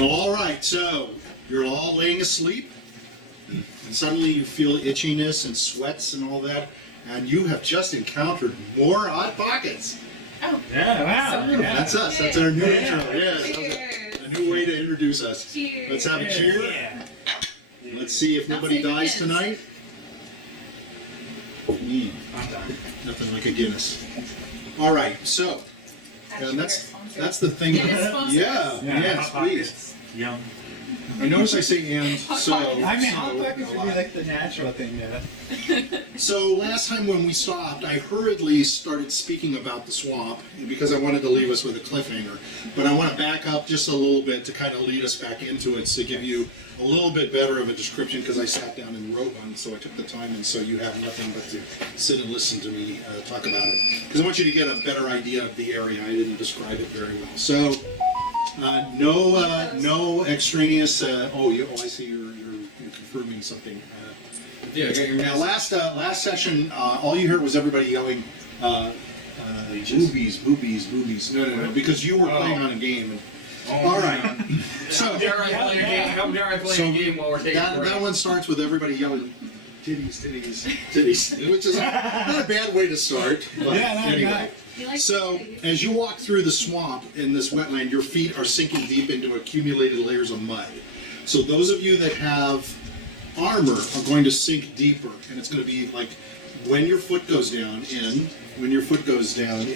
All right, so you're all laying asleep, and suddenly you feel itchiness and sweats and all that, and you have just encountered more Hot Pockets. Oh. Yeah, wow. So, Yeah. That's us. That's our new intro. Yeah. Yes, Cheers. a new way to introduce us. Cheers. Let's have a cheer. Yeah. Let's see if nobody dies tonight. Nothing like a Guinness. All right, so and that's the thing. Guinness sponsor. Yeah, yes, Hot please. Pockets. Yum. I notice I say and so. I mean, Hot so Pockets a would lot. be like the natural thing, yeah. So last time when we stopped, I hurriedly started speaking about the swamp because I wanted to leave us with a cliffhanger. But I want to back up just a little bit to kind of lead us back into it to give you a little bit better of a description because I sat down and wrote one, so I took the time, and so you have nothing but to sit and listen to me talk about it. Because I want you to get a better idea of the area. I didn't describe it very well. So no extraneous. I see you're confirming something. Yeah, I got your Now, last session, all you heard was everybody yelling, boobies, boobies, boobies. No, because you were playing on a game. And, all right. So How dare I play a game? How dare I play a game while we're taking a break? that one starts with everybody yelling, titties, titties, titties, which is not a bad way to start. But anyway. So, as you walk through the swamp in this wetland, your feet are sinking deep into accumulated layers of mud. So those of you that have armor are going to sink deeper, and it's going to be like when your foot goes down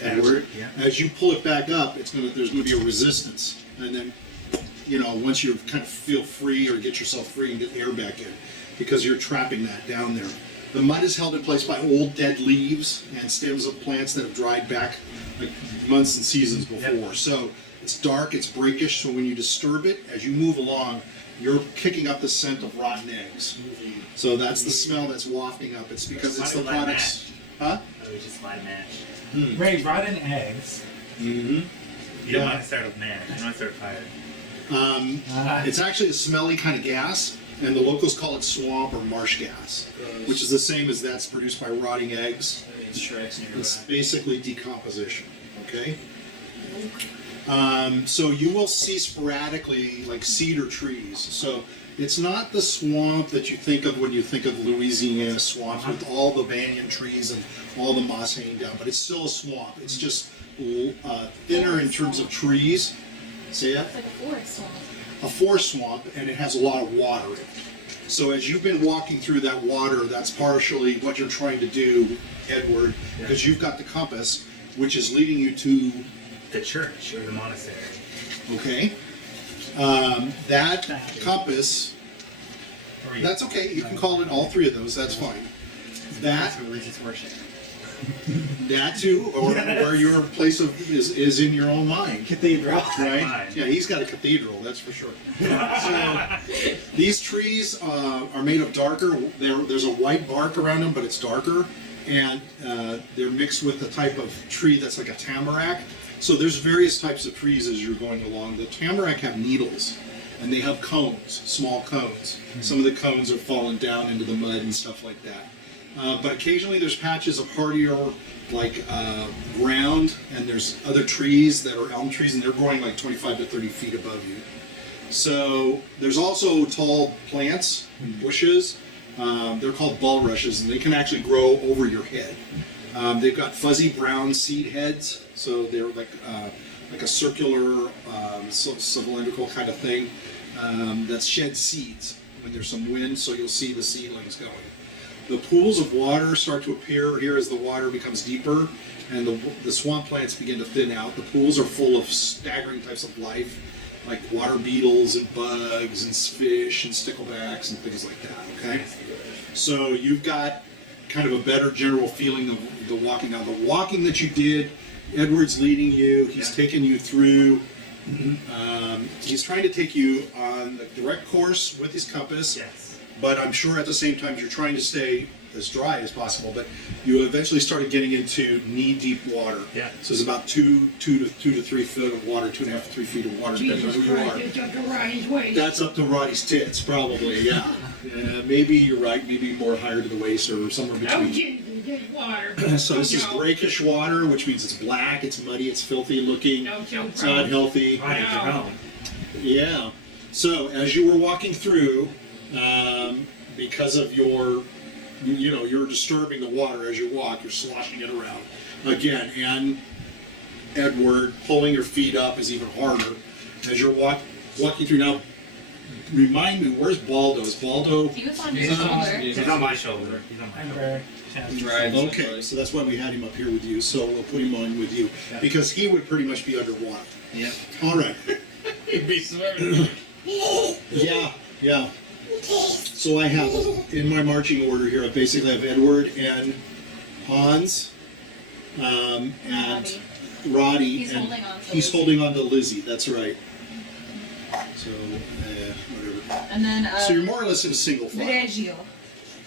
Edward, as you pull it back up, there's going to be a resistance, and then once you kind of feel free or get yourself free and get air back in, because you're trapping that down there. The mud is held in place by old dead leaves and stems of plants that have dried back like months and seasons before. Yep. So it's dark, it's breakish, so when you disturb it, as you move along, you're kicking up the scent of rotten eggs. So that's the smell that's wafting up. It's because it's the products. Huh? We just light match. Wait, rotten eggs. Mm-hmm. You don't want to start with match. You want to start fire. It's actually a smelly kind of gas, and the locals call it swamp or marsh gas, which is the same as that's produced by rotting eggs. It's basically decomposition, okay? So you will see sporadically like cedar trees. So it's not the swamp that you think of when you think of Louisiana swamps with all the banyan trees and all the moss hanging down, but it's still a swamp. It's just thinner in terms of trees. Say that? It's like a forest swamp. A forest swamp, and it has a lot of water in it. So as you've been walking through that water, that's partially what you're trying to do, Edward, because you've got the compass, which is leading you to, The church or the monastery. okay, that compass, that's okay, you can call it all three of those, that's fine. That, religious worship. that too, or where your place of is in your own mind. Cathedral. Right? Fine. Yeah, he's got a cathedral, that's for sure. So, these trees are made of darker, there's a white bark around them, but it's darker, and they're mixed with the type of tree that's like a tamarack. So there's various types of trees as you're going along. The tamarack have needles, and they have cones, small cones. Some of the cones have fallen down into the mud and stuff like that. But occasionally there's patches of hardier like ground, and there's other trees that are elm trees, and they're growing like 25 to 30 feet above you. So there's also tall plants and bushes. They're called bulrushes, and they can actually grow over your head. They've got fuzzy brown seed heads, so they're like a circular cylindrical kind of thing that sheds seeds when there's some wind, so you'll see the seedlings going. The pools of water start to appear here as the water becomes deeper and the swamp plants begin to thin out. The pools are full of staggering types of life, like water beetles and bugs and fish and sticklebacks and things like that, okay? So you've got kind of a better general feeling of the walking. Now, the walking that you did, Edward's leading you, he's taking you through, he's trying to take you on the direct course with his compass. Yes. But I'm sure at the same time you're trying to stay as dry as possible. But you eventually started getting into knee-deep water. Yeah. So it's about 2 to 3 feet of water, 2.5 to 3 feet of water, depending on Jesus who you Christ, are. it's up to Rotty's waist. That's up to Rotty's tits, probably. Yeah. Maybe you're right. Maybe more higher to the waist or somewhere Oh, between. Jesus, this water. So this is brackish water, which means it's black, it's muddy, it's filthy looking. No, so It's not healthy. Fine, you're home. Yeah. So as you were walking through, because of your, you're disturbing the water as you walk. You're sloshing it around again, and Edward pulling your feet up is even harder as you're walking through. Now, remind me, where's Baldo? Is Baldo? He was on your shoulder. He's on my shoulder. He's on my shoulder. Right. Okay, so that's why we had him up here with you. So we'll put him on with you because he would pretty much be underwater. Yep. All right. He'd be swimming. Yeah. So I have in my marching order here. I basically have Edward and Hans, and Rotty. He's and holding on to he's Lissy. holding on to Lissy. That's right. So whatever. And then So you're more or less in a single file. Viragio.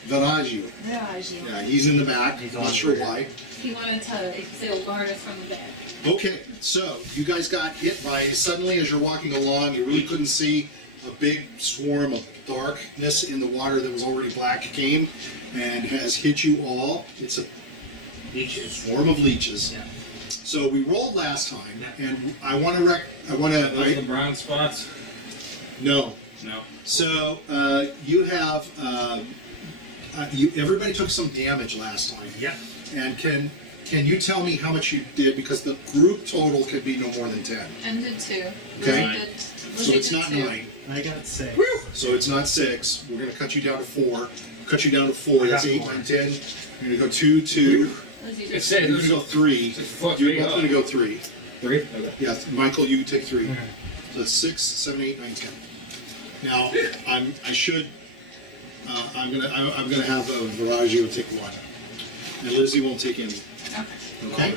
Viraggio. Viragio. Yeah, he's in the back. He's Not on sure the why. He wanted to steal garnish from the bed. Okay, so you guys got hit by, suddenly as you're walking along, you really couldn't see a big swarm of darkness in the water that was already black came and has hit you all. It's a Leeches. swarm of leeches. Yeah. So we rolled last time, Yeah. and I want to Those are the brown spots. no. No. So you have, everybody took some damage last time. Yep. And can you tell me how much you did? Because the group total could be no more than 10. And did 2. Okay. Lizzie did, So Lizzie it's did not 2. 9. I got 6. So it's not 6. We're going to cut you down to 4. Cut you down to 4. I That's got 8, 4. 9, 10. You're going to go 2, 2. Lizzie did It's 2. it. You're going to go 3. Fuck You're me both up. going to go 3. 3? Okay. Yeah, Michael, you take 3. Okay. So that's 6, 7, 8, 9, 10. Now, I'm gonna have Viragio take 1. And Lizzie won't take any. Okay?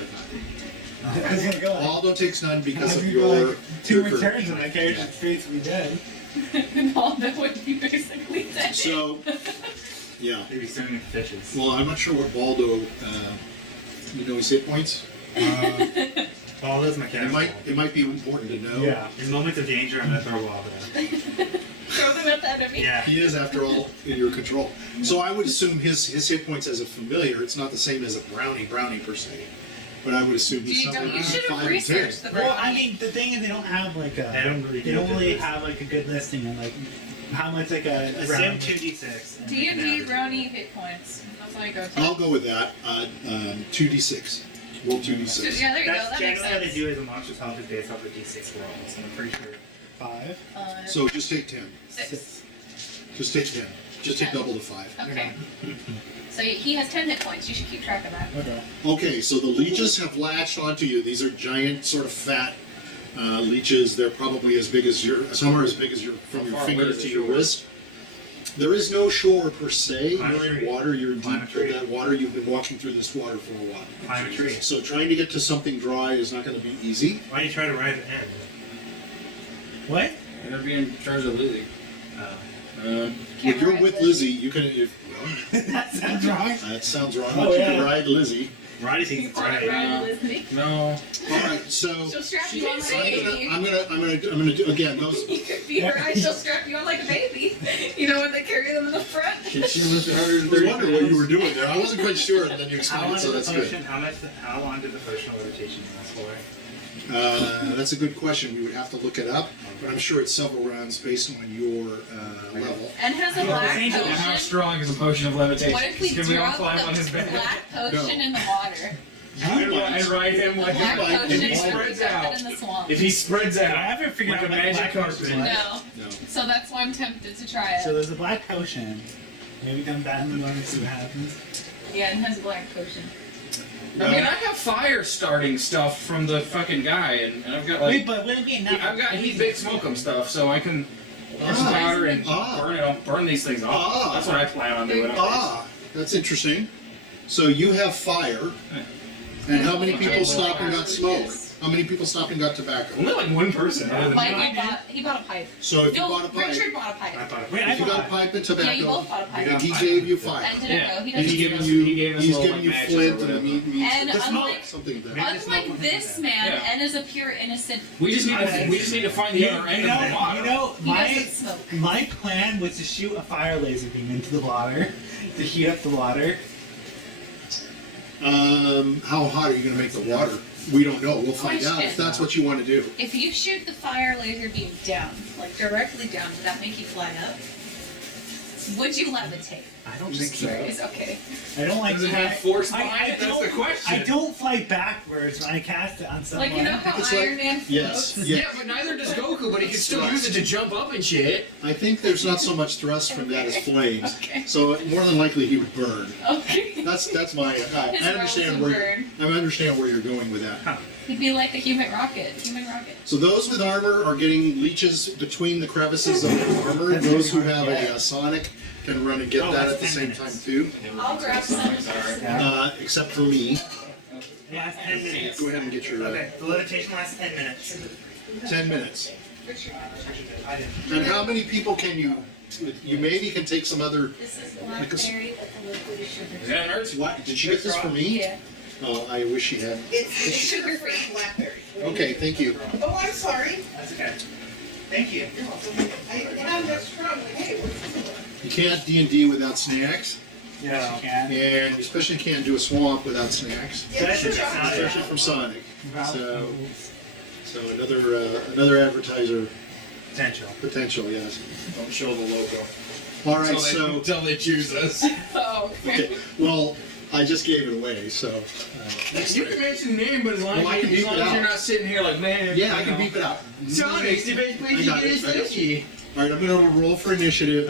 I was gonna go. Aldo takes none because I'd of be your like 2 your returns and my character's basically dead. Baldo would be basically dead. So, yeah. Maybe swimming fishes. Well, I'm not sure what Baldo. You know his hit points. Baldo's my character. It might be important to know. Yeah. In moments of danger, I'm gonna throw lava. Throw them at the enemy. Yeah. He is, after all, in your control. So I would assume his hit points as a familiar. It's not the same as a brownie per se. But I would assume he's somewhere You between should 5 have and 10. researched the Well, I brownie. mean, the thing is, they don't have like a. They don't really They do don't a good really list. have like a good listing on like how much like a Assume round. 2d6. and D&D average it. brownie hit points. That's what I go to. I'll go with that. 2d6. Roll 2d6. Yeah, there you go. That's That makes generally how they sense. do it as a monster's health is based off of d6 rolls, so I'm pretty sure. 5. So just take 10. 6. Just take 10. Just take 10. double the 5. Okay. So he has 10 hit points. You should keep track of that. Okay. Okay, so the leeches have latched onto you. These are giant, sort of fat leeches. They're probably as big as some are as big as from your far finger away is to the your shore? wrist. There is no shore per se. Climb a You're in tree. water. You're in Climb a deep tree. that water. You've been walking through this water for a while. Climb a tree. So trying to get to something dry is not going to be easy. Why don't you try to ride the end? What? I'm gonna be in charge of Lizzie. When Can't you're ride with Lizzie. Lizzie, you can. That sounds wrong. That sounds wrong. Oh, You yeah. can ride Lizzie. Roddy thinks it's right. Ride Lizzie. No. All right, so She'll strap you on like a baby. I'm gonna do again. Those You could be her eyes. She'll strap you on like a baby. You know when they carry them in the front. She lifted I 130 was wondering what you were pounds. doing there. I wasn't quite sure, and then you How explained long it, so did the that's good. potion? How long did the potion of levitation last for? That's a good question. We would have to look it up, but I'm sure it's several rounds based on your level. And has a black And how potion. strong is a potion of levitation? What if we Can we all drop climb on his the back? black potion in the water? And ride him The like black might. potion If he is spreads drop out. it in the swamp. If he spreads I out, haven't figured like out a what the magic black potion carpet. is. No. No. So that's why I'm tempted to try So it. there's a black potion. Maybe come back and learn and see what happens. Yeah, it has a black potion. I mean, I have fire starting stuff from the fucking guy, and I've got Wait, like, but wouldn't it be enough? I've got heat bake smoke 'em stuff, so I can pour some powder and burn these things off. That's what I plan on doing. That's interesting. So you have fire, and how many people stopped and got smoke? How many people stopped and got tobacco? Only like one person. Other than Michael me. he bought a pipe. So if you No, bought a pipe, Richard bought a I pipe. thought it Wait, if you got a I pipe and Yeah, tobacco, you both bought a pipe. and he gave you fire. And didn't Yeah. know. He And doesn't he know. gave us He's little, giving like, you matches flint or and whatever. meat, And The smoke. unlike, something like that. Maybe just unlike smoke this one. man, Yeah. N is a pure innocent. We just need to find the You, other end you of the know, water. He my doesn't smoke. my plan was to shoot a fire laser beam into the water to heat up the water. How hot are you going to make the water? We don't know. We'll find out if Question. that's what you want to do. If you shoot the fire laser beam down, like directly down, would that make you fly up? Would you levitate? I don't Just think so. curious. Okay. I don't like Does it fly- have force I behind it? That's don't- the question. I don't fly backwards when I cast it on someone. Like, you know how It's Iron like- Man yes, floats? yes. Yeah, but neither does Goku, but he can still use it to jump up and shit. I think there's not so much thrust from that as flames. Okay. So more than likely he would burn. Okay. That's my. I His understand realms where would I understand where you're going with that. He'd be like a human rocket. Human rocket. So those with armor are getting leeches between the crevices of their armor. That's Those who pretty have hard, a yeah. Sonic can run and get Oh, that that's at the 10 same minutes. time too. I'll grab some. Except for me. Yeah, it's 10 minutes. Go ahead and get your Okay, the levitation lasts 10 minutes. 10 minutes. I didn't. And how many people can you? You maybe can take some other. This is blackberry with a liquid sugar. Is that nerds? What? Did you get this for me? Yeah. Oh, I wish she had. It's sugar-free blackberry. Okay, thank you. Oh, I'm sorry. That's okay. Thank you. I'm just strong. Hey, what's You can't D&D without snacks, Yeah, you can. and you especially can't do a swamp without snacks, Especially especially from Sonic. So, So another advertiser potential. potential, yes. Don't show the logo. All right, Until they choose us. Oh, okay. Well, I just gave it away, so. You can mention the name, but as long, Well, I can as, beep it out. you're not sitting here like, man. Yeah, I can beep it out. Sonic, the best place I to got get it, his I got Lissy. All right, I'm going to roll for initiative.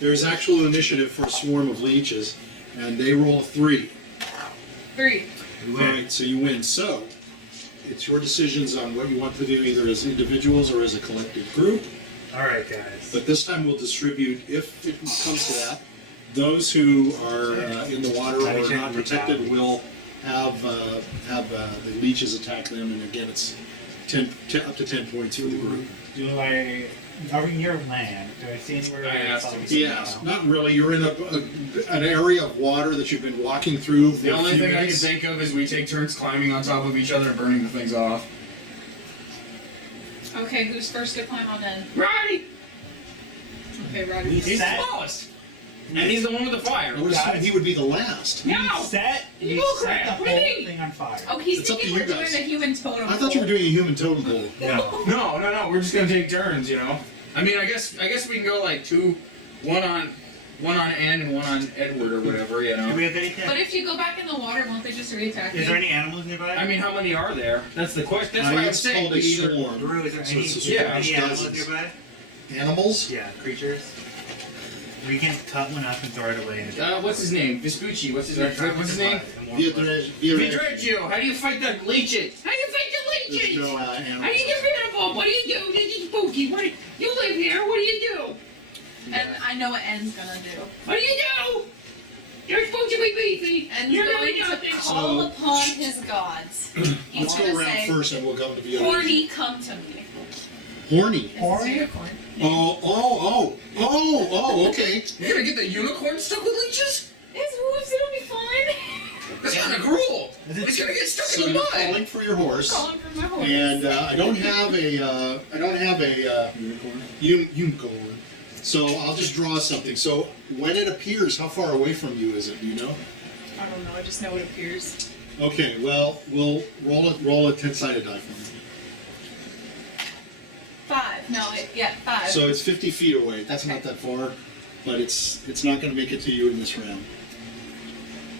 There's actual initiative for a swarm of leeches, and they roll 3. 3. All right, so you win. So it's your decisions on what you want to do, either as individuals or as a collective group. Alright, guys. But this time we'll distribute, if it comes to that, those who are in the water or are not protected will have the leeches attack them, and again it's 10 up to 10 points for the group. Do I. Are we near land? Do I see anywhere? I asked him. Yes, not really. You're in an area of water that you've been walking through for The a only few thing I can minutes. think of is we take turns climbing on top of each other and burning the things off. Okay, who's first to climb on in? Roddy! Okay, Roddy. We He's the set. smallest. And he's the one with the fire. I would assume he would be the last. No! We set. You We bull set crap. the What do you whole mean? thing on fire. Oh, he's It's up thinking to we're you doing guys. a human totem. I thought you were doing a human totem pole. No. No, we're just gonna take turns, you know? I mean, I guess we can go like one on Ann and one on Edward or whatever, you Do we know? have anything? But if you go back in the water, won't they just re-attack you? Is there any animals nearby? I mean, how many are there? That's the question. That's why I'm it's saying called a we either... swarm. Drew, is there So any, it's yeah, any animals dozens. nearby? Animals? Yeah, creatures. We can cut one up and throw it away. what's his name? Vespucci. What's his name? Viadreggio. How do you fight the leeches? How do you fight the There's leeches? no How do animals. you get rid of them? What do you do? This is spooky. You live here. What do you do? And I know what N's gonna do. What do you do? You're supposed to be beefy. N's You're going doing to nothing. call So- upon his gods. He's Let's go gonna around say, first and we'll come to the other. Horny, come to me. Horny. This is a unicorn. Oh, okay. You're gonna get the unicorn stuck with leeches? His hooves, it'll be fine. That's kind of cruel. It's gonna get stuck So in the you're mud. calling for your horse, Calling for my horse. and I don't have a unicorn. So I'll just draw something. So when it appears, how far away from you is it? Do you know? I don't know, I just know it appears. Okay, well, we'll roll a 10-sided die for me. 5. No, 5. So it's 50 feet away. That's not that far, but it's not going to make it to you in this round.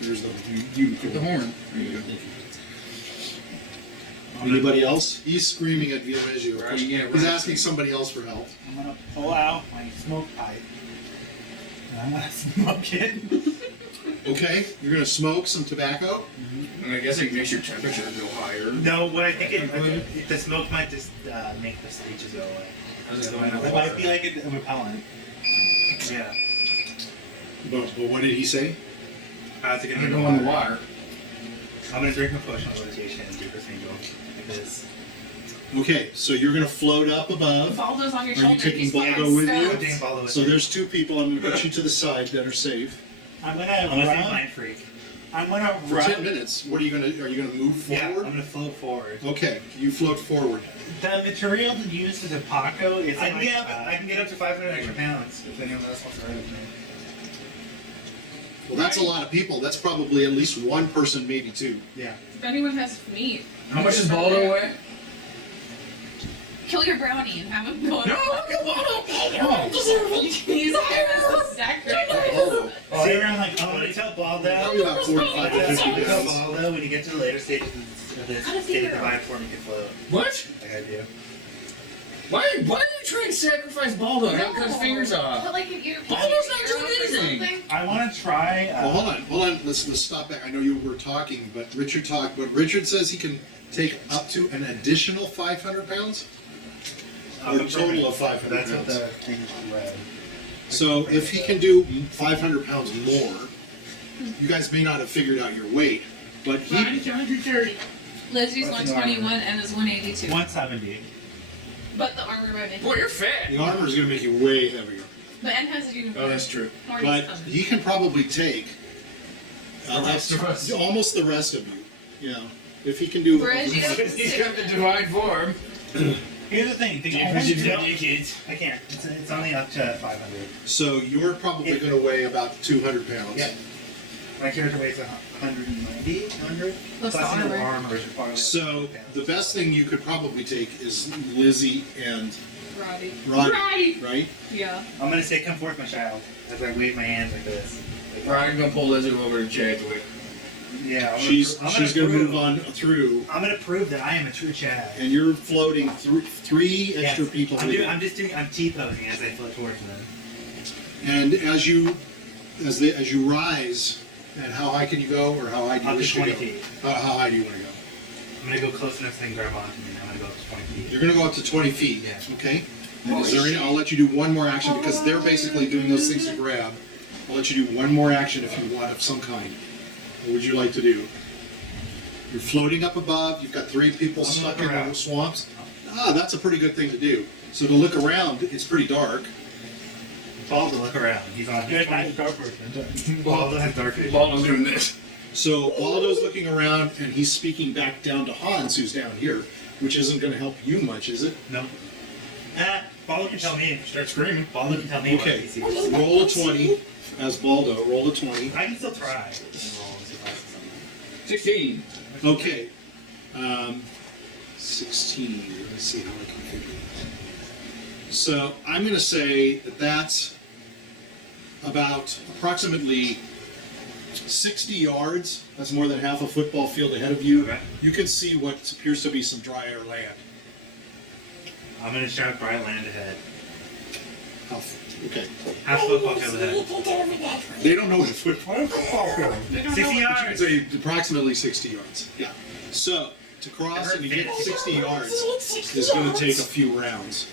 There's the unicorn. The horn. There you go. Thank you. Anybody else? He's screaming at Viareggio. Right, yeah, He's right. asking somebody else for help. I'm gonna pull out my smoke pipe. And I'm gonna smoke it. Okay, you're going to smoke some tobacco. And I guess it makes your temperature go higher. No, what I think the smoke might just make the leeches go away. How's it going in the It water? might be like a repellent. Yeah. But what did he say? How's it You're gonna gonna go go in in the water. I'm gonna drink my potion of levitation and do this thing go like this. Okay, so you're going to float up above. Baldo's on your Are you shoulder. taking he's Baldo wearing with you? I'm stones. taking Baldo with So me. there's 2 people. I'm going to put you to the side that are safe. I'm gonna Unless he's run. mind freak. I'm gonna For run. 10 minutes. What are you going to? Are you going to move Yeah, forward? I'm gonna float forward. Okay, you float forward. The material used as a Paco is I can, like, I can get up to 500 extra pounds if anyone else wants to ride with me. Well, that's a lot of people. That's probably at least one person, maybe 2. yeah. If anyone has meat, How much is Baldo weigh? Kill your brownie and have him go. No, Baldo. He's here as a sacrifice. Baldo. See, around like, I'm gonna tell Baldo. Probably about 45 to 50 I'm gonna tell pounds. Baldo when you get to the later stages of this, Cut a get finger the off. divine form, you can float. What? Like I do. Why are you trying to sacrifice Baldo and have him cut his fingers off? But like if you're Baldo's not doing anything. I want to try. Well, hold on. Let's stop back. I know you were talking, but Richard talked. But Richard says he can take up to an additional 500 pounds, or a total of 500 That's what pounds. the thing read. So if he can do 500 pounds more, you guys may not have figured out your weight, but he. 130. Lissy's What's the 121 and is 182. 170. But the armor might make Boy, you're fat. The armor is going to make you way heavier, But N has a uniform. Oh, that's true. Horny's but coming. he can probably take The rest of us. almost the rest of you. Yeah, if he can do. Brigio. He's got the divine form. Here's the thing. kids. I can't. It's only up to 500. So you're probably going to weigh about 200 pounds. Yep. My character weighs 190, 100. Plus the the armor. armor is probably So the best thing you could probably take is Lizzie and Rotty. Roddy, right? Yeah. I'm gonna say, come forth, my child, as I wave my hands like this. Like, Ryan's gonna pull Lizzie over to Chandswick. Yeah. She's going to prove- move on through, I'm gonna prove that I am a true Chad. and you're floating through three extra Yes. people. I'm with you. T-posing as I float towards them. And as you rise, and how high can you go, or how high do you Up to wish to 20 go? feet. How high do you want to go? I'm gonna go close enough so they can grab onto me. I'm gonna go up to 20 feet. You're going to go up to 20 feet. Yeah. Okay. And is there any, I'll let you do one more action because they're basically doing those things to grab. I'll let you do one more action if you want of some kind. What would you like to do? You're floating up above. You've got three people I'm gonna stuck look in the around. swamps. That's a pretty good thing to do. So to look around, it's pretty dark. Baldo, look around. He's on his 20. Baldo has dark vision. Baldo's doing this. So Baldo's looking around and he's speaking back down to Hans, who's down here, which isn't going to help you much, is it? No. Baldo can tell me. Start screaming. Baldo can tell me what Okay. he sees. Roll a 20 as Baldo. Roll a 20. I can still try. Roll and see if I see something. 16. Okay. 16. Let's see how I can figure it. So I'm going to say that that's about approximately 60 yards. That's more than half a football field ahead of you. Okay. You can see what appears to be some drier land. I'm gonna shout dry land ahead. Okay. Half football field ahead. They don't know what a football field is. 60 yards. So approximately 60 yards. Yeah. So to cross and to get 60 yards is going to take a few rounds.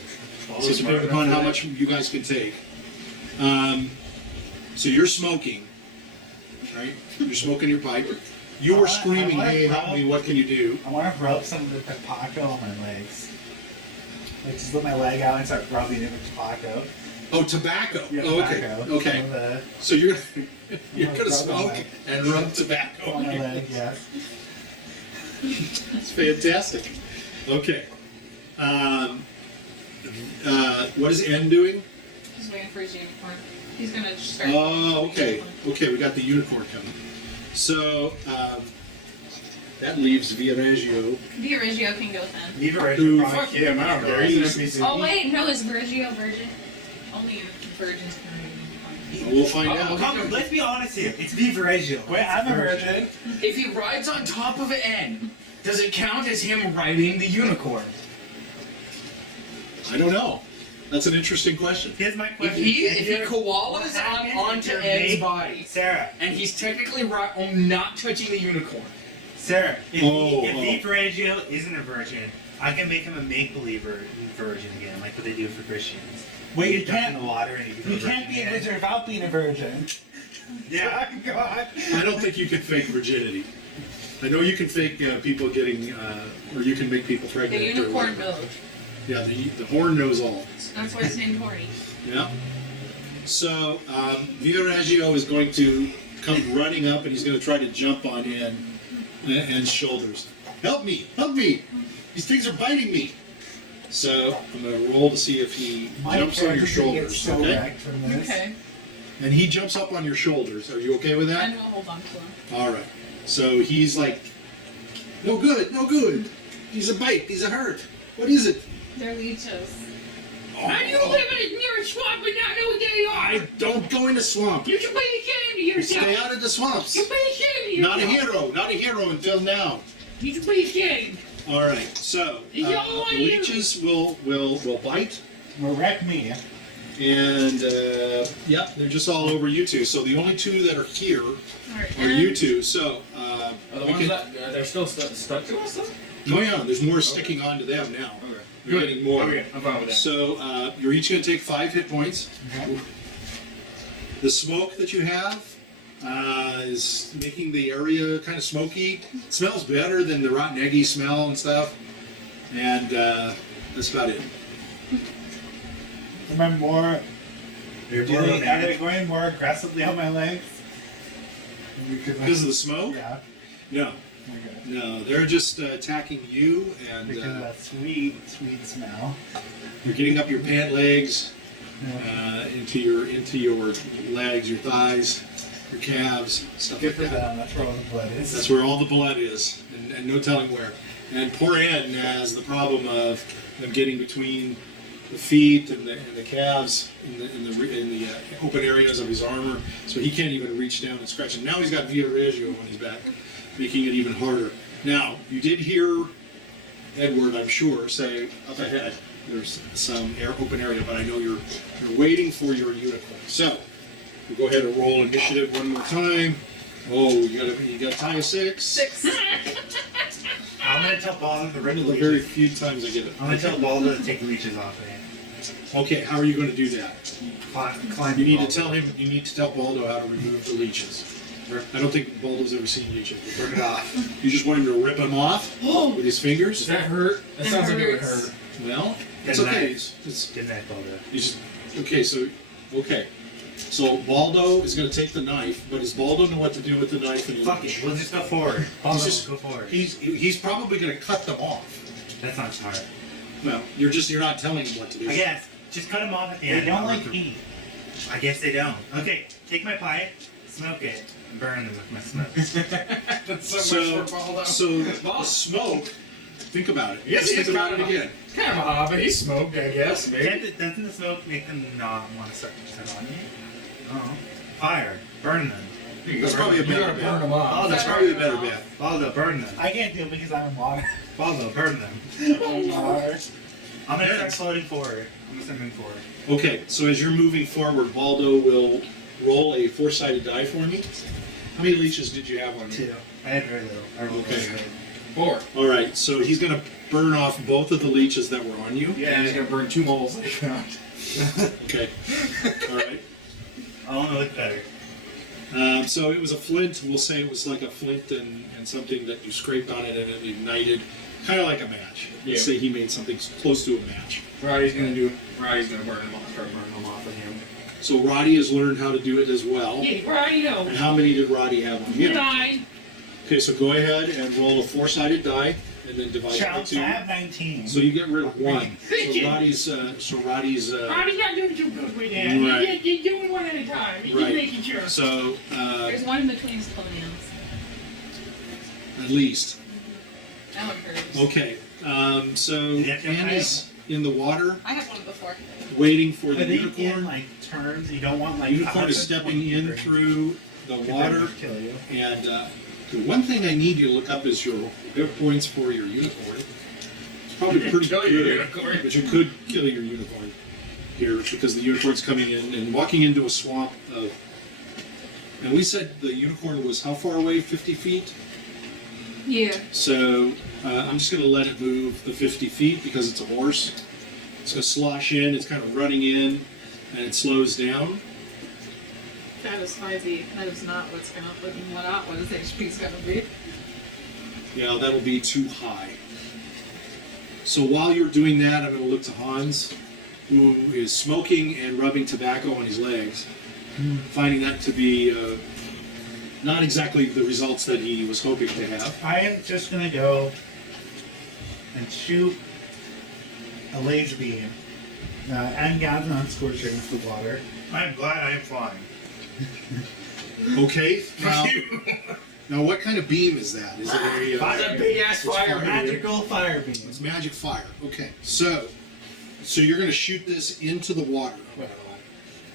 So depending upon how much you guys can take. So you're smoking, right? You're smoking your pipe. You were screaming, "Hey, help me! What can you do?" I want to rub some of the tobacco on my legs. Like just let my leg out and start rubbing it with tobacco. Oh, tobacco. Yeah, Oh, okay. tobacco. Okay. On the- So you're gonna Rub on smoke my- and rub tobacco on my leg, yes. That's fantastic. Okay. What is N doing? He's waiting for his unicorn. He's gonna just start. Oh, okay. Okay, we got the unicorn coming. So that leaves Viareggio. Virgio can go then. Leave it right Who- here. Fuck him, I don't care. He's an NPC. Oh wait, no, is Virgio virgin? Only virgins can read unicorn. We'll find Oh, out. Come, let's be honest here. It's Vivaregio. Wait, I'm a virgin. If he rides on top of N, does it count as him riding the unicorn? I don't know. That's an interesting question. Here's my If question. he koalas onto N's body, Sarah, and he's technically not touching the unicorn. Sarah, if Oh, Vivaregio isn't a virgin, I can make him a make-believer virgin again, like what they do for Christians. Wait, you Get dunked in can't. the water and you become You can't be a again. virgin without being a virgin. Yeah. God. I don't think you can fake virginity. I know you can fake people getting, or you can make people The pregnant. or unicorn whatever. knows. Yeah, the horn knows all. That's why it's named Horny. Yeah. So Viareggio is going to come running up, and he's going to try to jump on N's shoulders. Help me! Help me! These things are biting me. So I'm going to roll to see if he My jumps on your character's gonna get shoulders. so Okay. wrecked from this. Okay. And he jumps up on your shoulders. Are you okay with that? And we'll hold on to him. All right. So he's like No good, no good. He's a bite, he's a hurt. What is it? They're leeches. How do you live near a swamp and not know what they are? I don't go in the swamp. You should be ashamed of yourself. Stay out of the swamps. You should be ashamed of Not a yourself. hero, not a hero until now. You should be ashamed. All right, so You don't the want leeches will bite, Well, wreck me. and yep, they're just all over you two. So the only two that are here Alright. are you two. So Are the we ones can- that they're still stuck to us though? oh yeah, there's more sticking onto them now. Okay. You're getting more. Okay, I'm fine with that. So you're each going to take 5 hit points. The smoke that you have is making the area kind of smoky. It smells better than the rotten eggy smell and stuff. And that's about it. Am I more? You're Are they going more aggressively on my legs? Because of the smoke? Yeah. No. Okay. No, they're just attacking you, and Because of that sweet, sweet smell. you're getting up your pant legs, Yeah. into your legs, your thighs, your calves, stuff Good like for that. them. That's where all the blood is. That's where all the blood is, and no telling where. And poor Ed has the problem of them getting between the feet and the calves in the open areas of his armor, so he can't even reach down and scratch it. Now he's got Via Reggio on his back, making it even harder. Now, you did hear Edward, I'm sure, say up ahead there's some open area, but I know you're waiting for your unicorn. So, we'll go ahead and roll initiative one more time. Oh, you got to tie a 6. 6. I'm gonna tell Baldo to rip One the of the very leeches. few times I get it. I'm gonna tell Baldo to take the leeches off me. Okay, how are you going to do that? Climb You need to Baldo. tell him. You need to tell Baldo how to remove the leeches. I don't think Baldo's ever seen leeches. Rip it off. You just want him to rip them off with his Does fingers. that hurt? That It sounds like it would hurts. hurt. Well, it's Good okay. night. It's Good night, Baldo. you just okay. So Baldo is going to take the knife, but does Baldo know what to do with the knife? And Fuck it, we'll just go forward. Baldo, just- go forward. He's probably going to cut them off. That's not smart. Well, you're not telling him what to do. I guess. Just cut them off at the They end. don't I'll like rip them. heat. I guess they don't. Okay, take my pipe, smoke it, and burn them with my smoke. That's So, much for Baldo. so the smoke. Think about it. Yes, Just think it's about it kind of again. Kind of a hobby. He smoked, I guess. Maybe. Doesn't the smoke make them not want to start on you? Oh. Fire. Burn them. That's probably a You better gotta bet. burn them off. Oh, that's probably a better bet. Baldo, burn them. I can't do it because I'm in water. Baldo, burn them. Water. I'm gonna start floating forward. I'm gonna start moving forward. Okay, so as you're moving forward, Baldo will roll a 4-sided die for me. How many leeches did you have on you? 2. I had very little. I rolled Okay. very little. 4. All right, so he's going to burn off both of the leeches that were on you. Yeah, he's gonna burn 2 moles. Okay. All right. I want to look better. So it was a flint. We'll say it was like a flint and something that you scraped on it and it ignited, kind of like a match. Yeah. Let's say he made something close to a match. Rotty's gonna burn them off. Start burning them off with him. So Rotty has learned how to do it as well. Yeah, Rotty, no. And how many did Rotty have on him? 9. Okay, so go ahead and roll a 4-sided die and then divide it by Challenge, 2. I have 19. So you get rid of 1. Thank you. Roddy's Roddy's not doing too good with that. Right. You're doing one at a time. You're Right. making sure. So There's one in between his toenails. at least. That one hurts. Okay. So Did you have to Anne pay? is in the water I have one before. waiting for the But they unicorn. in like turns. You don't want like. Unicorn is stepping in through the water. Kill you. And the one thing I need you to look up is your hit points for your unicorn. It's probably pretty Kill your good, unicorn. but you could kill your unicorn here because the unicorn's coming in and walking into a swamp of. And we said the unicorn was how far away? 50 feet. Yeah. So I'm just going to let it move the 50 feet because it's a horse. It's going to slosh in. It's kind of running in, and it slows down. That is 5e. That is not what's gonna what his HP's gonna be. Yeah, that'll be too high. So while you're doing that, I'm going to look to Hans, who is smoking and rubbing tobacco on his legs, finding that to be not exactly the results that he was hoping to have. I am just gonna go and shoot a laser beam and gather on scorching into the water. I'm glad I am flying. Okay, now Now, what kind of beam is that? Is it a It's a big ass it's fire. Magical fire beam. It's magic fire. Okay, so you're going to shoot this into the water,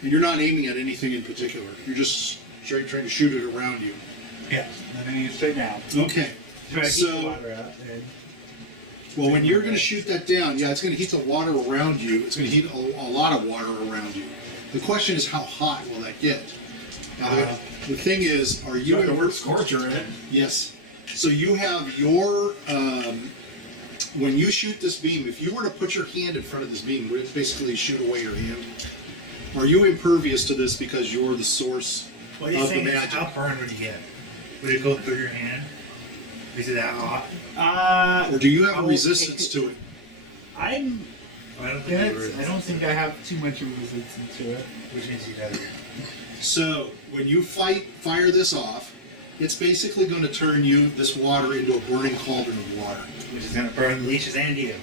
and you're not aiming at anything in particular. You're just trying to shoot it around you. Yeah. And then you straight down. Okay. Try to keep So- the water out. And Well, when you're going to shoot that down, yeah, it's going to heat the water around you. It's going to heat a lot of water around you. The question is, how hot will that get? Now, the thing is, are you got the word scorcher in it. Yes. So you have your when you shoot this beam, if you were to put your hand in front of this beam, would it basically shoot away your hand? Are you impervious to this because you're the source What you're of the saying is magic? how burned would you get? Would it go through your hand? Is it that hot? Or do you have Oh, a resistance to it? I'm I don't think good. you were. I don't think I have too much of a resistance to it. Which means you gotta. So when you fire this off, it's basically going to turn this water into a burning cauldron of water. Which is gonna burn the leeches and you.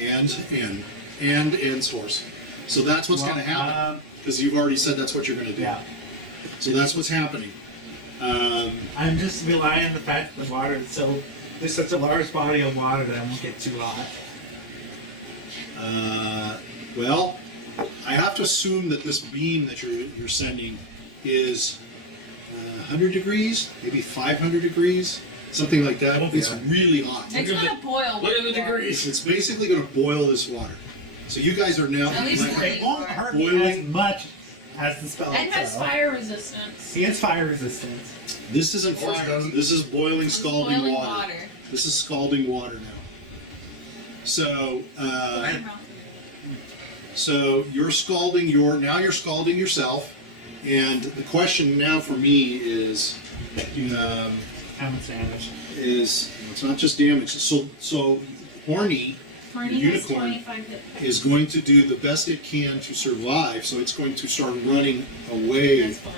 And source. So that's what's going to happen. Because you've already said that's what you're going to do. Yeah. So that's what's happening. I'm just relying on the fact that the water is there's such a large body of water that I won't get too hot. Well, I have to assume that this beam that you're sending is 100 degrees, maybe 500 degrees, something like that. Oh, It's yeah. really hot. It's gonna boil. Look at the with water. degrees. It's basically going to boil this water. So you guys are now. At least like- 40. It won't hurt me Boiling. as much as the spell And has itself. fire resistance. He has fire resistance. This isn't course it fire. doesn't. This is boiling, scalding Boiling water. water. This is scalding water now. So you're scalding you're scalding yourself, and the question now for me is, How much damage? it's not just damage. So Horny Horny has unicorn 25 hit points. is going to do the best it can to survive. So it's going to start running away That's fine.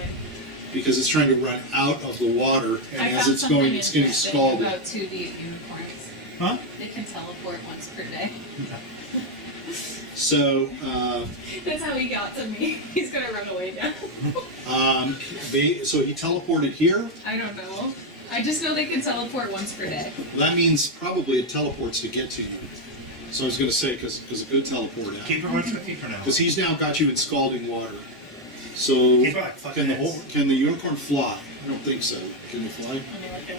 because it's trying to run out of the water, and I as found it's going, something it's getting interesting scalded. about 2D unicorns. Huh? They can teleport once per day. So. That's how he got to me. He's gonna run away now. So he teleported here. I don't know. I just know they can teleport once per day. That means probably it teleports to get to you. So I was going to say because a good teleport out. Keep it what's the keep for now. Because he's now got you in scalding water. So Keep it like fucking can the unicorn fly? I don't think so. Can it fly?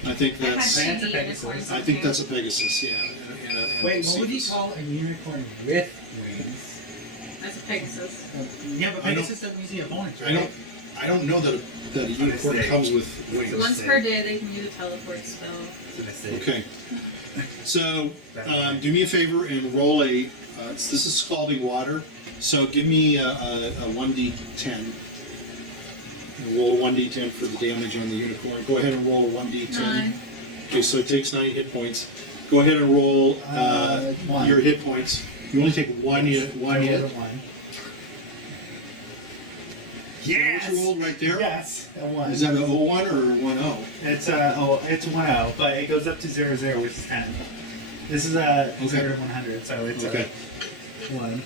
I think I had that's 2D Pegasus. unicorns. I think that's a Pegasus. Yeah. and Wait, what would you Cephas. call a unicorn with wings? That's a Pegasus. Yeah, but I don't- Pegasus doesn't use the opponents, right? I don't know that a unicorn mistake. comes with wings. Once per day, they can use a teleport spell. It's a mistake. Okay. So, do me a favor and roll a. This is scalding water. So give me a 1d10. Roll a 1d10 for the damage on the unicorn. Go ahead and roll a 1d10. 9. Okay, so it takes 9 hit points. Go ahead and roll 1. your hit points. You only take one hit. I rolled a 1. Is that what you rolled right there? Yes, a 1. Is that an 0-1 or a 1-0? It's it's 1-0, but it goes up to 0-0, which is 10. This is a 0 to 100, so it's Okay. a 1.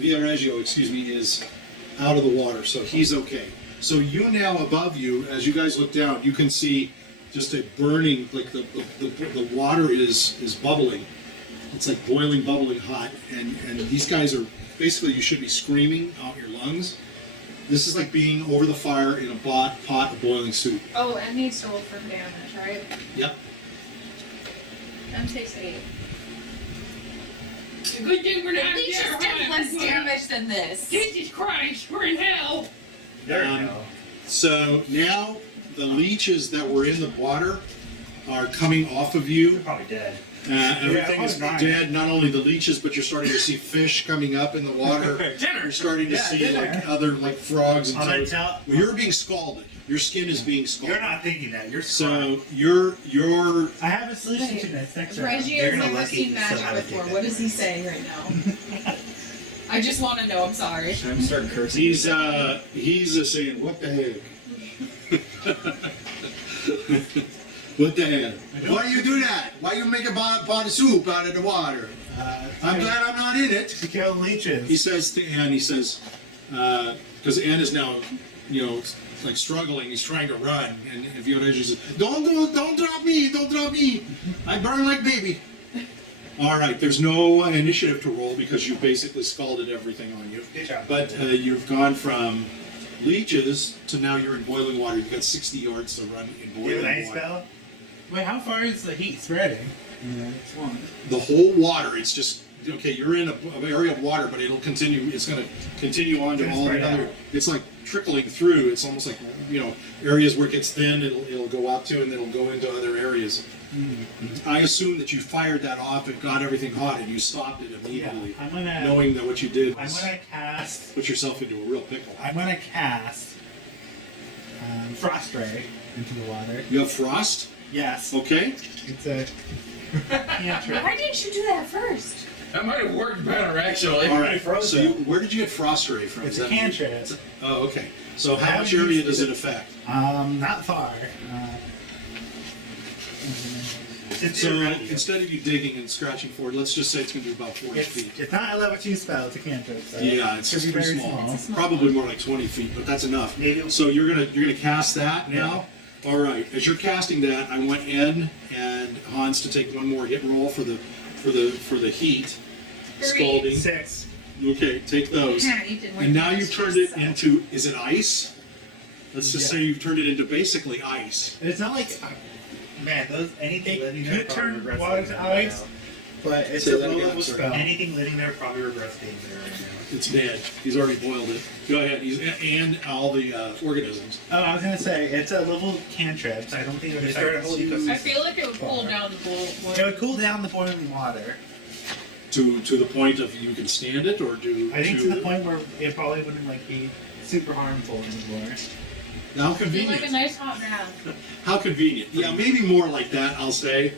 Villareggio, is out of the water, so he's okay. So you now above you, as you guys look down, you can see just a burning, like the water is bubbling. It's like boiling, bubbling hot, and these guys are basically, you should be screaming out your lungs. This is like being over the fire in a pot of boiling soup. Oh, and needs to roll for damage, right? Yep. And takes 8. Good thing we're not Leech there, just did huh? less damage than this. Jesus Christ, we're in hell. There Um, you go. So now the leeches that were in the water are coming off of you. You're probably dead. Everything I is was dying. dead. Not only the leeches, but you're starting to see fish coming up in the water. Dinner. You're starting to Yeah, see dinner. like other like frogs and I'm gonna toads. tell. Well, you're being scalded. Your skin is being scalded. You're not thinking that. You're So smart. you're I have a solution to this next round. Reggie They're has gonna never let seen you still magic have it before. taken. What is he saying right now? I just want to know. I'm sorry. Time to start cursing. he's saying what the heck. What the heck? Why do you do that? Why you make a pot of soup out of the water? I'm glad I'm not in it. To kill leeches. He says to Anne, because Anne is now like struggling. He's trying to run, and if you says, don't drop me! I burn like baby. All right, there's no initiative to roll because you basically scalded everything on you. Good job. But you've gone from leeches to now you're in boiling water. You've got 60 yards to run in Do you have boiling an ice water. spell? Wait, how far is the heat spreading? It's one. The whole water, it's just okay. You're in an area of water, but it'll continue. It's going to continue on to It's all spread the other. out. It's like trickling through. It's almost like areas where it gets thin. It'll go out to, and then it'll go into other areas. I assume that you fired that off and got everything hot, and you stopped it immediately, I'm gonna. knowing that what you did I'm was gonna cast. put yourself into a real pickle. I'm gonna cast Frost Ray into the water. You have frost, Yes. okay? It's a cantrip. Why didn't you do that first? That might have worked better, actually. All right. froze So it. where did you get frost ray from? It's Is a that- cantrip. Oh, okay. So how I much haven't area used does it. it affect? Not far. Since So you're ready. instead of you digging and scratching forward, let's just say it's going to do about 40 feet. It's not a level 2 spell, it's a cantrip. So Yeah, it's should be pretty very small. It's a small Probably one. more like 20 feet, but that's enough. Maybe- So you're gonna cast that now. All right. As you're casting that, I want Ed and Hans to take one more hit roll for the heat. 3. Scalding. 6. Okay, take those. Yeah, you did one And now last you've turned it so. into. Is it ice? Let's just Yeah. say you've turned it into basically ice. It's not like. Man, those anything It living there could probably turn regrets water being to there right ice. now. But it's Say a that low again, level I'm sorry. spell. Anything living there probably regrets being there right now. It's dead. He's already boiled it. Go ahead. And all the organisms. Oh, I was gonna say, it's a level cantrip, so I don't think it would Is there a affect whole you. ecosystem? I feel like it would cool down the bowl. It would cool down the boiling water. To the point of you can stand it, or do I think to the point where it probably wouldn't like be super harmful anymore. How Feel convenient. like a nice hot bath. How convenient. Yeah, maybe more like that, I'll say.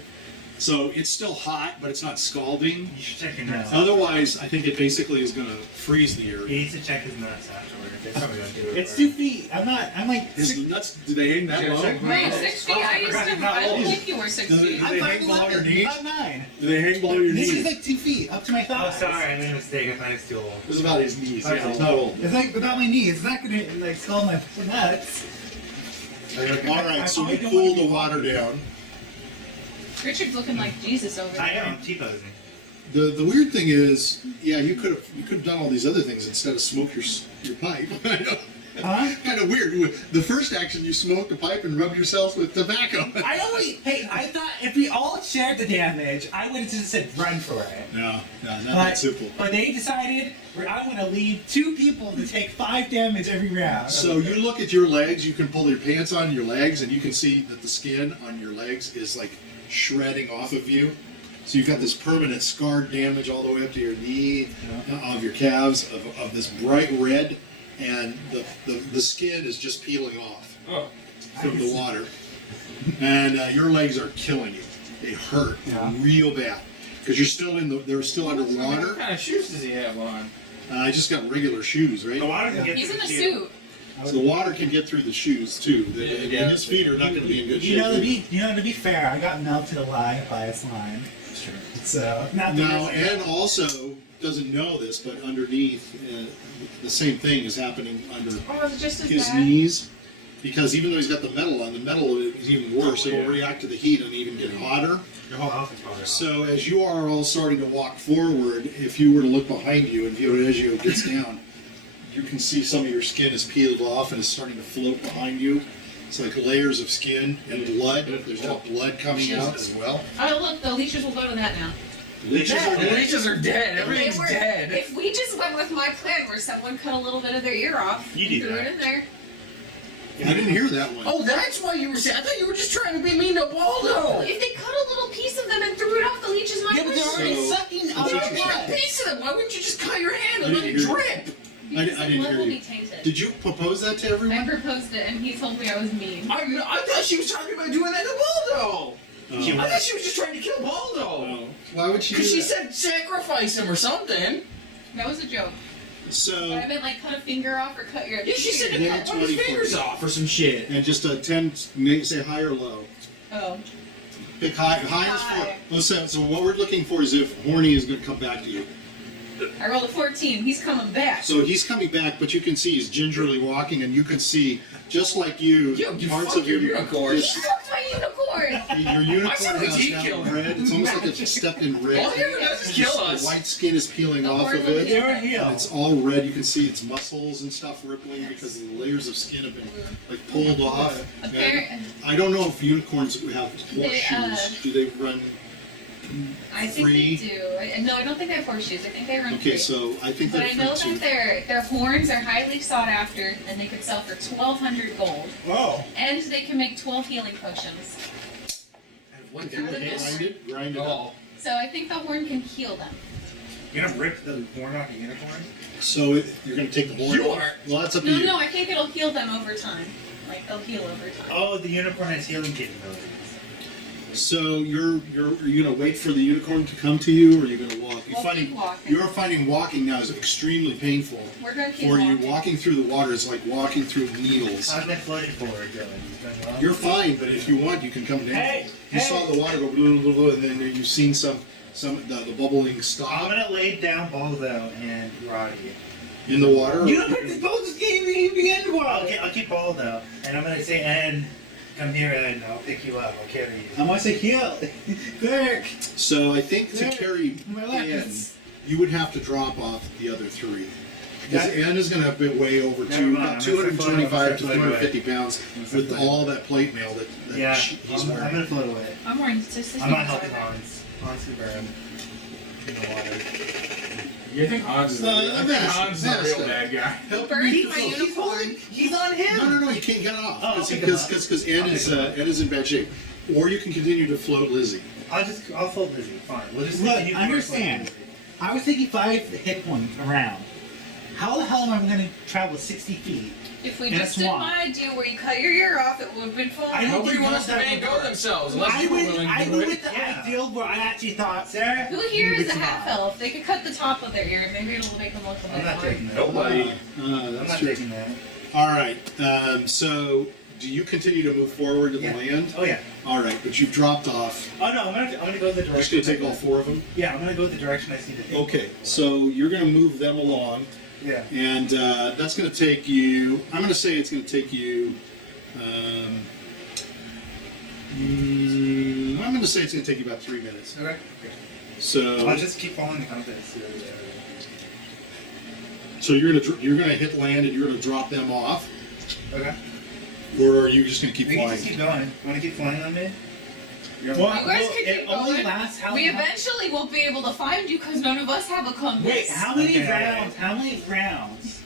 So it's still hot, but it's not scalding. You should check your nuts. Otherwise, I think it basically is going to freeze the He area. needs to check his nuts afterward. If somebody don't do it. It's 2 feet. I'm like. His nuts, do they hang that Yeah, low? check my- Wait, 6 feet? I used to. I didn't think you were 6 Does it- feet. do I'm they hang below your knees? 5'9". Do they hang below your This knees? is like 2 feet up to my Oh, thighs. sorry, I made a mistake. I thought it was too old. It was about his knees. That's Yeah, it's all. not old. It's like without my knees. It's not gonna like scald my nuts. All right, so I you don't cool wanna the be water down. Richard's looking like Jesus over I there. am T-posing. The weird thing is, yeah, you could have done all these other things instead of smoke your pipe. I know. Huh? Kind of weird. The first action, you smoked a pipe and rubbed yourself with tobacco. I only. Hey, I thought if we all shared the damage, I would have just said run for it. No, not that simple. But they decided I'm going to leave 2 people to take 5 damage every round. So you look at your legs, you can pull your pants on your legs, and you can see that the skin on your legs is like shredding off of you. So you've got this permanent scarred damage all the way up to your knee, of your calves, of this bright red, and the skin is just peeling off Oh. from the water. And your legs are killing you. They hurt real bad because you're still they're still What underwater. kind of shoes does he have on? I just got regular shoes, right? The water can get He's through in a the shoe. suit. So the water can get through the shoes too. Yeah. His feet are not going to be in good shape. You know, to be fair, I got melted alive by a slime. Sure. So not Now, that Ed also doesn't know this, but underneath, the same thing is happening under Oh, is it just as his bad? knees. Because even though he's got the metal on, the metal is even worse. Oh, yeah. It'll react to the heat and even get hotter. Your whole health is probably off. So as you are all starting to walk forward, if you were to look behind you and Viorezio gets down, you can see some of your skin is peeled off and is starting to float behind you. It's like layers of skin and blood. There's now blood coming out as well. Oh, look, the leeches will go to that now. Leeches are The dead. leeches are dead. If Everything's they were- dead. If we just went with my plan where someone cut a little bit of their ear off You and do threw that. it in there. I didn't hear that one. Oh, that's why you were saying. I thought you were just trying to be mean to Baldo. If they cut a little piece of them and threw it off, the leeches might Yeah, but they're push already it. sucking So- out so- your so- blood. A piece of them. Why wouldn't you just cut your hand I and let didn't it hear you. drip? I didn't Blood hear will you. be tainted. Did you propose that to I everyone? proposed it, and he told me I was mean. I thought she was talking about doing that to Baldo. Oh. I thought she was just trying to kill Baldo. Oh. Why would she do Because she that? said sacrifice him or something. That was a joke. So, But I meant like cut a finger off or cut your. Yeah, she said to Yeah, cut one of his 24. fingers off or some shit. and just 10, say high or low. Oh. Pick high. High is High. for. So what we're looking for is if horny is going to come back to you. I rolled a 14. He's coming back. So he's coming back, but you can see he's gingerly walking, and you can see, just like you, You parts fuck of your your unicorn. this- Fuck my unicorn! Your unicorn said we has keep now killing red. It's almost like it's stepped in red. All you does is kill The us. white skin is peeling The off horn of will it. be You're a different. heel. And it's all red. You can see its muscles and stuff rippling because the layers of skin have been like pulled off. Appar- And I don't know if unicorns have They, horseshoes. Do they run? I think Free? they do. No, I don't think they have horseshoes. I think they run Okay, free. so I think But they're I know free too. that their horns are highly sought after, and they could sell for 1,200 gold. Whoa. And they can make 12 healing potions. One If you would grind it up. Oh. So I think the horn can heal them. You're gonna rip the horn off the unicorn? So you're going to take the horn You off? are. Well, that's up to No, you. no, I think it'll heal them over time. Like they'll heal over time. Oh, the unicorn has healing capabilities. So are you gonna wait for the unicorn to come to you, or are you gonna walk? We'll keep walking. You're finding walking now is extremely painful We're gonna keep for walking. you. Walking through the water is like walking through needles. How's that floating forward going? You doing well? You're fine, but if you want, you can come down. Hey, You hey. saw the water go blue, blue, blue, and then you've seen the bubbling I'm stop gonna lay down Baldo and Rotty. in the water. You don't have to both just gave me the end I'll keep Baldo, and I'm gonna say, and come here, and I'll pick you up. I'll carry you. I'm gonna say heal. Quick. So I think to There. carry My Anne, legs. you would have to drop off the other three. Because Yeah. Anne is going to weigh over Never mind, about I'm 225 to gonna float away. 250 pounds with all that plate mail that Yeah, he's I'm wearing. gonna float away. I'm wearing just I'm not helping Hans. Hans can burn in the water. You think Hans is the real bad guy? Help Burn me. my unicorn. He's on him! No, you can't get off. Oh, okay. Because Anne is in bad shape. Or you can continue to float Lizzie. I'll float Lizzie. Fine. We'll just Look, continue understand. floating Lizzie. I was thinking 5 hit points around. How the hell am I going to travel 60 feet? If we And just a did swamp. my idea where you cut your ear off, it would have been fun. I don't Nobody think wants to that make would go work. themselves unless I you're went, willing I to went do with it. the Yeah. ideal where I actually thought, Sarah? Who here You is a could half survive. elf? They could cut the top of their ear. Maybe it'll make them look a I'm bit not more. taking that. Nobody. I'm That's not true. taking that. All right. So do you continue to move forward to Yeah. the land? Oh yeah. All right, but you've dropped off. Oh no, I'm gonna go the You're direction. just going to take all 4 of them? Yeah, I'm gonna go the direction I see the thing. Okay, so you're going to move them along. Yeah. And that's going to take you, I'm going to say it's going to take you, I'm going to say it's going to take you about 3 minutes. Okay. So, I'll just keep following the compass. so you're going to hit land and you're going to drop them off, Okay. or are you just going to keep We can flying? just keep going. Want to keep flying on me? well, You guys well, could it keep only going. lasts how We long? eventually won't be able to find you because none of us have a compass. Wait, how many Okay, rounds? How many rounds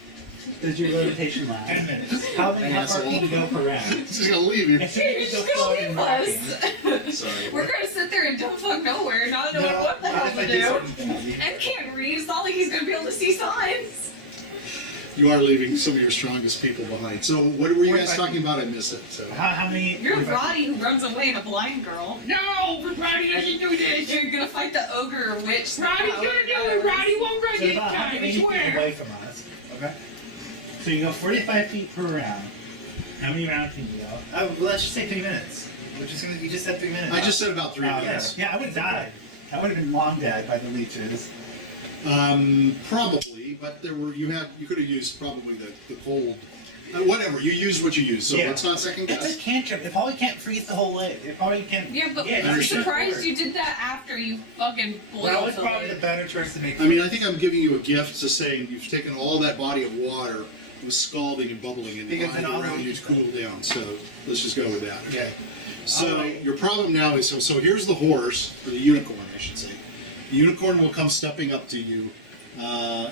does your rotation last? 10 minutes. How An far asshole. can you go per round? She's going to leave you. If You're you just go gonna floating leave rocking. us. Sorry. We're gonna sit there and don't fuck nowhere, not knowing what the not hell if I to do do. certain things. And can't read. It's not like he's gonna be able to see signs. You are leaving some of your strongest people behind. So what were you guys 45. talking about? I missed it. So. How many? You're Rotty who runs away in a blind girl. No, but Roddy doesn't do this. You're gonna fight the ogre or witch. Roddy's gonna do it. Roddy won't run So this about time, I 180 feet swear. away from us. Okay. So you go 45 feet per round. How many rounds can you go? Well, let's just say 3 minutes. You just said 3 minutes. I just said about 3 Oh, minutes. yeah, I would have died. I would have been long dead by the leeches. Probably, but you could have used probably the cold. Whatever, you used what you used, so Yeah. let's not second It's a guess. cantrip. It probably can't freeze the whole lid. It probably can't. Yeah, but Yeah, I'm understand. surprised you did that after you fucking boiled That was the probably the lid. better choice to make. I mean, I think I'm giving you a gift to saying you've taken all that body of water, it was scalding and bubbling, and Because lying then all around the- you to cool down. So let's just go with that. Okay. So Alright. your problem now is so here's the horse, or the unicorn, I should say. The unicorn will come stepping up to you.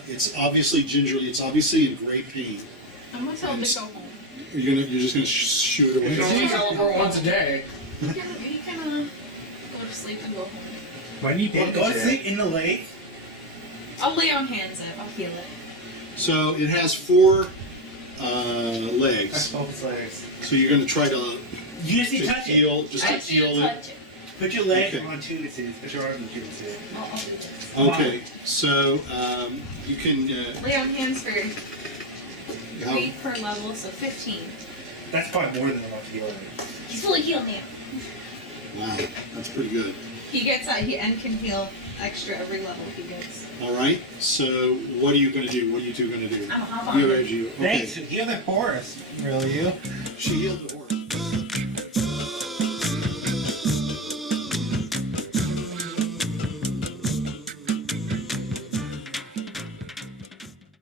It's obviously gingerly. It's obviously in great pain. I'm gonna tell him to go home. You're just gonna shoot it You can away. only teleport once a day. You can go to sleep and go home. When you Well, did go to sleep in the lake. I'll lay on hands it. I'll heal it. So it has 4 That's legs. both its legs. So you're gonna try to You just need to touch it. heal, just I to should heal it. touch it. Put your leg Okay. on 2 to see. Put your arm on 2 to see. I'll do this. Okay, so you can. Lay on hands for How, 3 per level, so 15. That's probably more than enough healing. He's fully healed now. wow, that's pretty good. He gets that, and can heal extra every level he gets. All right. So what are you going to do? What are you two going to do? I'm a hop on You, it. Reggie. Okay. Thanks. Heal the horse. Really, you? She healed the horse.